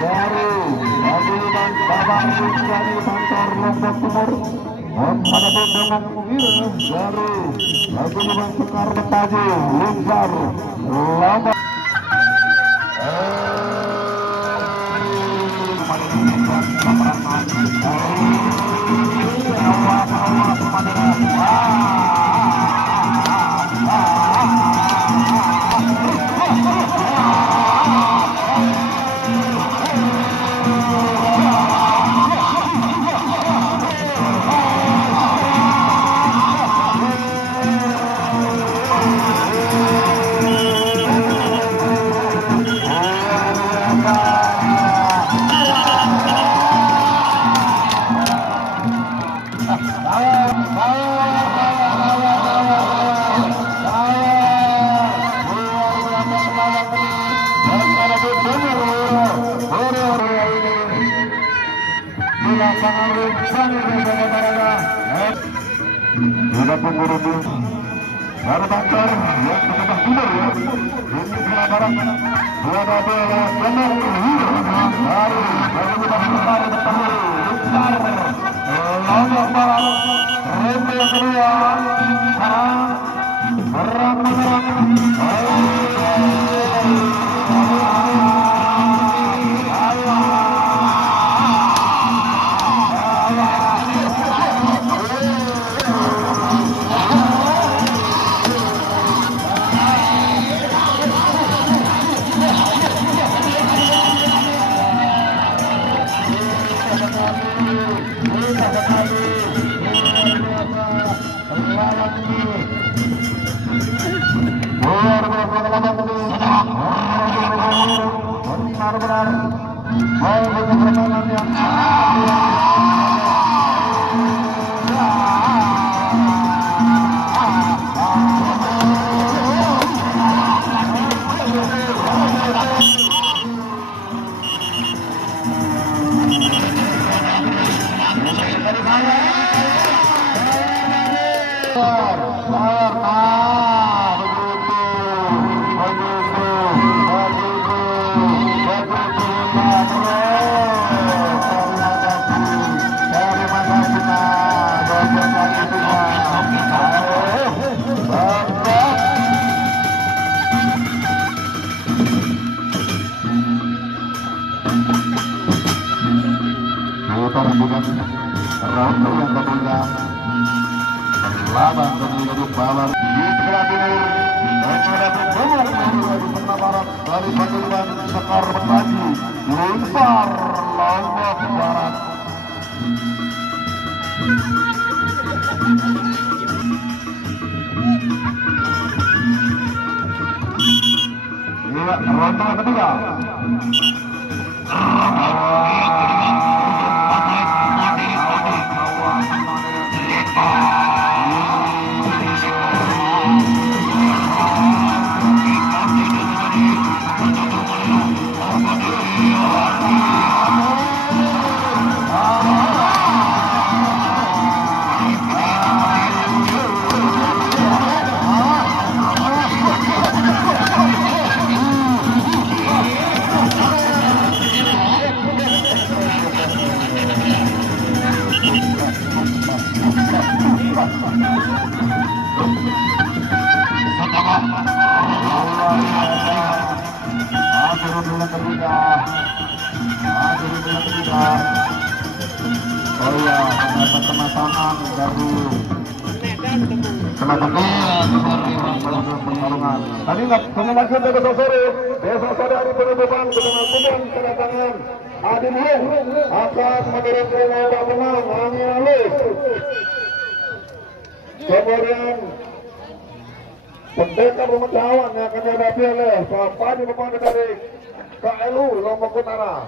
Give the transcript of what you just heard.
dari Paguyuban Babaru dari Bantar Lombok Timur menghadapi dengan Wira dari Paguyuban Sekar Betaji Lumpar Lombok. Ada pengguru para bantar yang sudah timur ya. Ini kira barat. Ada bola benar dari Sekar bertemu Lumpar Lombok Barat. Ronde kedua sekarang berang-berang. Laban duduk balon di sebelah timur menghadapi Bogor dari sebelah barat dari Paguyuban Sekar Betaji Lumpar Lombok Barat. Iya, ronde ketiga. Oh iya, mendapat kematangan dari pertarungan. Tadi pengembangan besok sore hari penutupan dengan kubuan kedatangan Adil Hung akan mengirimkan lomba menang Angin Alus. Kemudian pendekar pemecahan yang akan dihadapi oleh Bapak di Bapak dari KLU Lombok Utara.